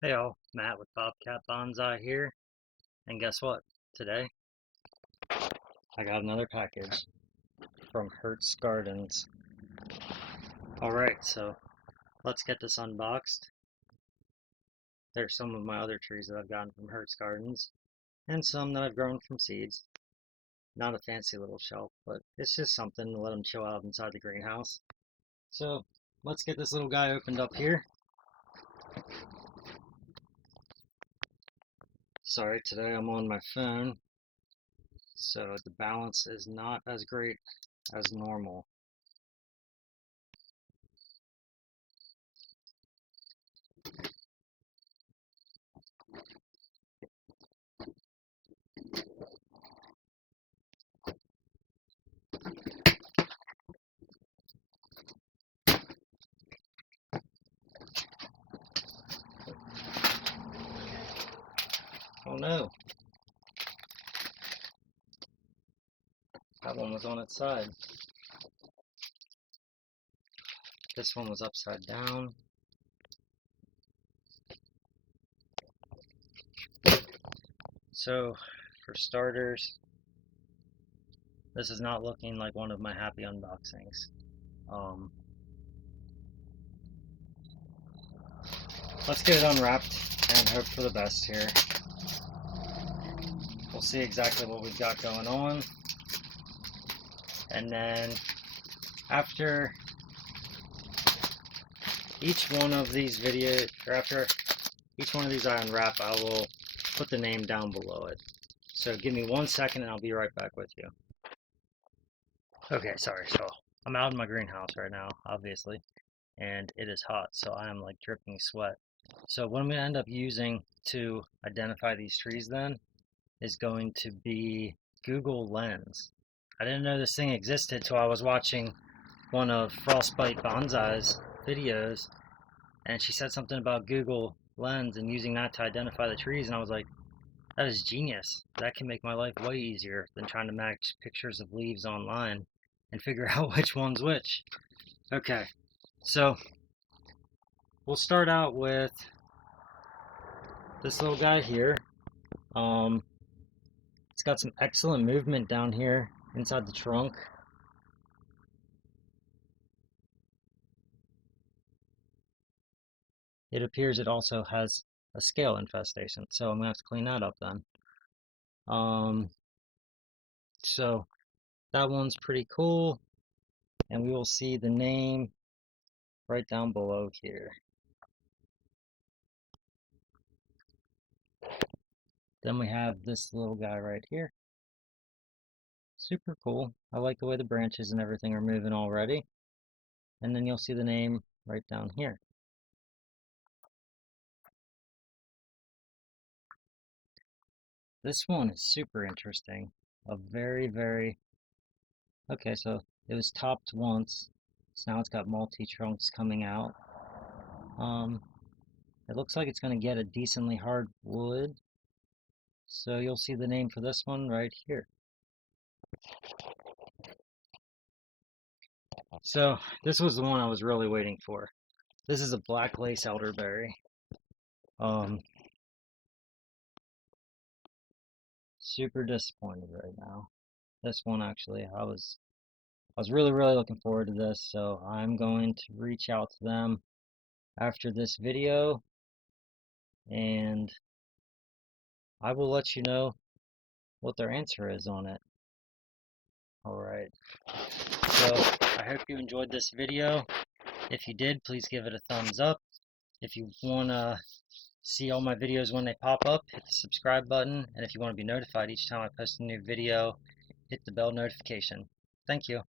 Hey all, Matt with Bobcat Bonsai here, and guess what? Today I got another package from Hirt's Gardens. Alright, so let's get this unboxed. There's some of my other trees that I've gotten from Hirt's Gardens, and some that I've grown from seeds. Not a fancy little shelf, but it's just something to let them chill out inside the greenhouse. So let's get this little guy opened up here. Sorry, today I'm on my phone, so the balance is not as great as normal. Oh no, that one was on its side. This one was upside down. So, for starters, this is not looking like one of my happy unboxings. Let's get it unwrapped and hope for the best here. We'll see exactly what we've got going on. And then after each one of these videos, or after each one of these I unwrap, I will put the name down below it. So give me 1 second and I'll be right back with you. Okay, sorry. So I'm out in my greenhouse right now, obviously, and it is hot, so I'm like dripping sweat. So what I'm going to end up using to identify these trees then is going to be Google Lens. I didn't know this thing existed till I was watching one of Frostbite Bonsai's videos, and she said something about Google Lens and using that to identify the trees, and I was like, that is genius. That can make my life way easier than trying to match pictures of leaves online and figure out which one's which. Okay, so we'll start out with this little guy here. It's got some excellent movement down here inside the trunk. It appears it also has a scale infestation, so I'm gonna have to clean that up then. So that one's pretty cool, and we will see the name right down below here. Then we have this little guy right here. Super cool. I like the way the branches and everything are moving already. And then you'll see the name right down here. This one is super interesting. A very, okay, so it was topped once. So now it's got multi-trunks coming out. It looks like it's going to get a decently hard wood. So you'll see the name for this one right here. So this was the one I was really waiting for. This is a black lace elderberry. Super disappointed right now. This one actually, I was really looking forward to this, so I'm going to reach out to them after this video and I will let you know what their answer is on it. Alright, so I hope you enjoyed this video. If you did, please give it a thumbs up. If you want to see all my videos when they pop up, hit the subscribe button, and if you want to be notified each time I post a new video, hit the bell notification. Thank you.